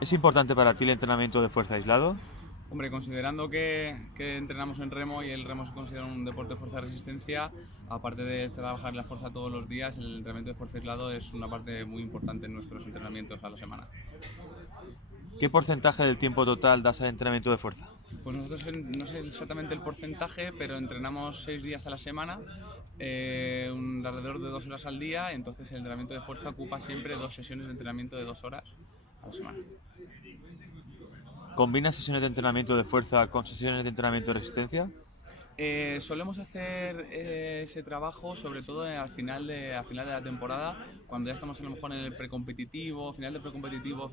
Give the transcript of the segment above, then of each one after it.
¿Es importante para ti el entrenamiento de fuerza aislado? Hombre, considerando que entrenamos en remo y el remo se considera un deporte de fuerza de resistencia, aparte de trabajar la fuerza todos los días, el entrenamiento de fuerza aislado es una parte muy importante en nuestros entrenamientos a la semana. ¿Qué porcentaje del tiempo total das al entrenamiento de fuerza? Pues nosotros, no sé exactamente el porcentaje, pero entrenamos 6 días a la semana, alrededor de 2 horas al día, entonces el entrenamiento de fuerza ocupa siempre 2 sesiones de entrenamiento de 2 horas a la semana. ¿Combinas sesiones de entrenamiento de fuerza con sesiones de entrenamiento de resistencia? Solemos hacer ese trabajo sobre todo al final de la temporada, cuando ya estamos a lo mejor en el precompetitivo, final de precompetitivo,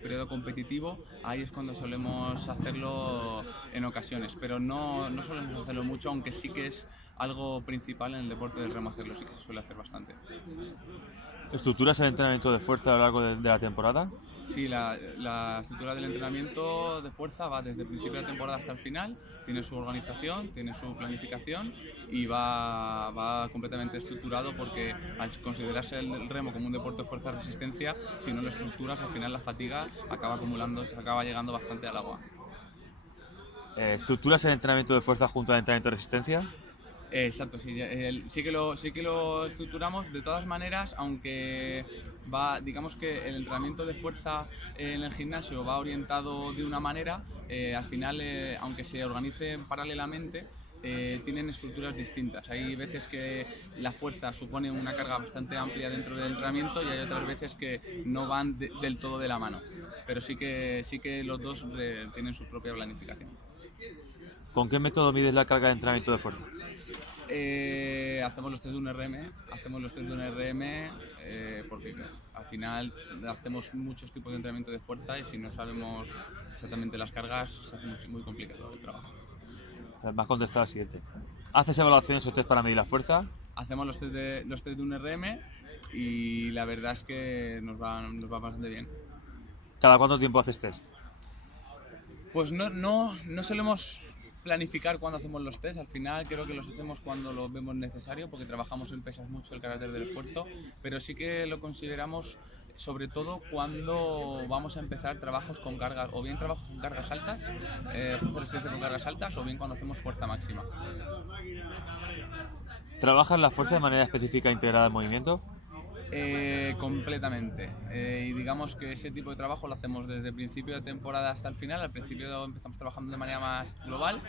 periodo competitivo, ahí es cuando solemos hacerlo en ocasiones, pero no solemos hacerlo mucho, aunque sí que es algo principal en el deporte del remo hacerlo, sí que se suele hacer bastante. ¿Estructuras el entrenamiento de fuerza a lo largo de la temporada? Sí, la estructura del entrenamiento de fuerza va desde el principio de temporada hasta el final, tiene su organización, tiene su planificación y va completamente estructurado porque al considerarse el remo como un deporte de fuerza-resistencia, si no lo estructuras, al final la fatiga acaba acumulando, se acaba llegando bastante al agua. ¿Estructuras el entrenamiento de fuerza junto al entrenamiento de resistencia? Exacto, sí, sí que lo estructuramos de todas maneras, aunque digamos que el entrenamiento de fuerza en el gimnasio va orientado de una manera, al final, aunque se organice paralelamente, tienen estructuras distintas. Hay veces que la fuerza supone una carga bastante amplia dentro del entrenamiento y hay otras veces que no van del todo de la mano, pero sí que los dos tienen su propia planificación. ¿Con qué método mides la carga de entrenamiento de fuerza? Hacemos los test de un RM, porque al final hacemos muchos tipos de entrenamiento de fuerza y si no sabemos exactamente las cargas se hace muy complicado el trabajo. Me has contestado al siguiente. ¿Haces evaluaciones o test para medir la fuerza? Hacemos los test de un RM y la verdad es que nos va bastante bien. ¿Cada cuánto tiempo haces test? Pues no solemos planificar cuando hacemos los test, al final creo que los hacemos cuando lo vemos necesario porque trabajamos en pesas mucho el carácter del esfuerzo, pero sí que lo consideramos sobre todo cuando vamos a empezar trabajos con cargas, o bien trabajos con cargas altas, fuerza resistencia con cargas altas, o bien cuando hacemos fuerza máxima. ¿Trabajas la fuerza de manera específica integrada al movimiento? Completamente. Y digamos que ese tipo de trabajo lo hacemos desde el principio de temporada hasta el final. Al principio empezamos trabajando de manera más global,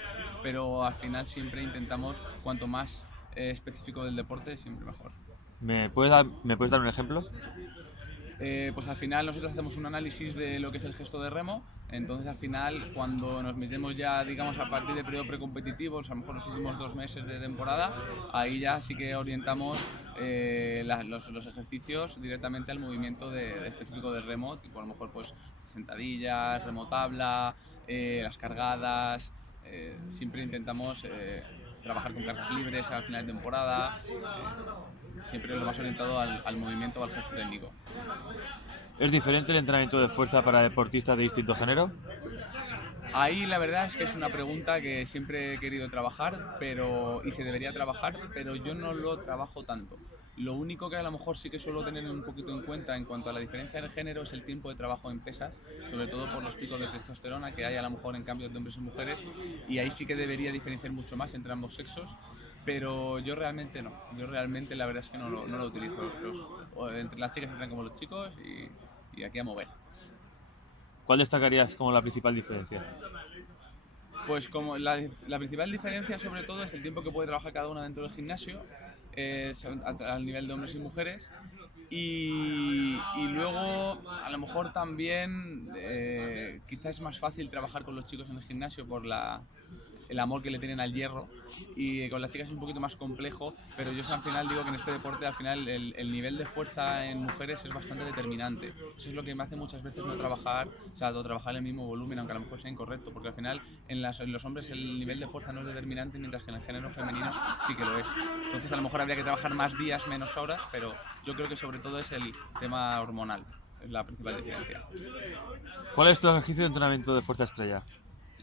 pero al final siempre intentamos, cuanto más específico del deporte, siempre mejor. ¿Me puedes dar un ejemplo? Pues al final nosotros hacemos un análisis de lo que es el gesto de remo, entonces al final cuando nos metemos ya digamos a partir de periodo precompetitivo, a lo mejor los últimos 2 meses de temporada, ahí ya sí que orientamos los ejercicios directamente al movimiento específico del remo, tipo a lo mejor pues sentadillas, remo tabla, las cargadas, siempre intentamos trabajar con cargas libres al final de temporada, siempre lo más orientado al movimiento o al gesto técnico. ¿Es diferente el entrenamiento de fuerza para deportistas de distinto género? Ahí la verdad es que es una pregunta que siempre he querido trabajar y se debería trabajar, pero yo no lo trabajo tanto. Lo único que a lo mejor sí que suelo tener un poquito en cuenta en cuanto a la diferencia de género es el tiempo de trabajo en pesas, sobre todo por los picos de testosterona que hay a lo mejor en cambios de hombres y mujeres, y ahí sí que debería diferenciar mucho más entre ambos sexos, pero yo realmente no. Yo realmente la verdad es que no lo utilizo. Entre las chicas entran como los chicos y aquí a mover. ¿Cuál destacarías como la principal diferencia? Pues como la principal diferencia sobre todo es el tiempo que puede trabajar cada uno dentro del gimnasio, al nivel de hombres y mujeres, y luego a lo mejor también quizás es más fácil trabajar con los chicos en el gimnasio por el amor que le tienen al hierro, y con las chicas es un poquito más complejo, pero yo al final digo que en este deporte al final el nivel de fuerza en mujeres es bastante determinante. Eso es lo que me hace muchas veces no trabajar, o sea, no trabajar el mismo volumen, aunque a lo mejor sea incorrecto, porque al final en los hombres el nivel de fuerza no es determinante, mientras que en el género femenino sí que lo es. Entonces a lo mejor habría que trabajar más días, menos horas, pero yo creo que sobre todo es el tema hormonal, es la principal diferencia. ¿Cuál es tu ejercicio de entrenamiento de fuerza estrella?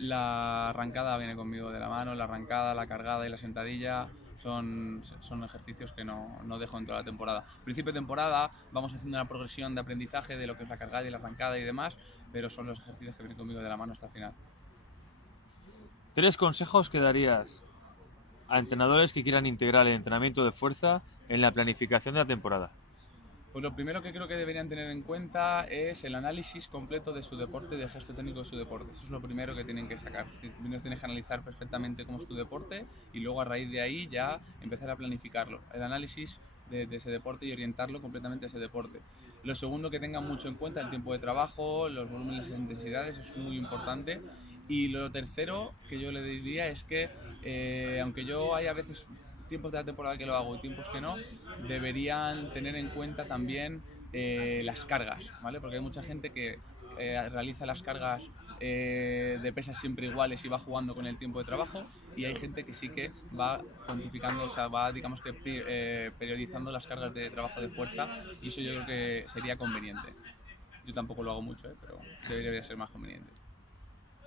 La arrancada viene conmigo de la mano, la arrancada, la cargada y la sentadilla. son ejercicios que no dejo en toda la temporada. Principio de temporada vamos haciendo una progresión de aprendizaje de lo que es la cargada y la arrancada y demás, pero son los ejercicios que vienen conmigo de la mano hasta el final. 3 consejos que darías a entrenadores que quieran integrar el entrenamiento de fuerza en la planificación de la temporada. Pues lo primero que creo que deberían tener en cuenta es el análisis completo de su deporte, del gesto técnico de su deporte. Eso es lo primero que tienen que sacar. Primero tienes que analizar perfectamente cómo es tu deporte y luego a raíz de ahí ya empezar a planificarlo. El análisis de ese deporte y orientarlo completamente a ese deporte. Lo segundo, que tengan mucho en cuenta el tiempo de trabajo, los volúmenes, las intensidades, eso es muy importante. Y lo tercero que yo le diría es que, aunque yo hay a veces tiempos de la temporada que lo hago y tiempos que no, deberían tener en cuenta también las cargas, ¿vale? Porque hay mucha gente que realiza las cargas de pesas siempre iguales y va jugando con el tiempo de trabajo, y hay gente que sí que va cuantificando, o sea, va, digamos que periodizando las cargas de trabajo de fuerza, y eso yo creo que sería conveniente. Yo tampoco lo hago mucho, pero debería ser más conveniente.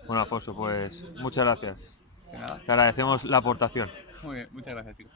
Bueno, Alfonso, pues muchas gracias. De nada. Te agradecemos la aportación. Muy bien, muchas gracias, chicos.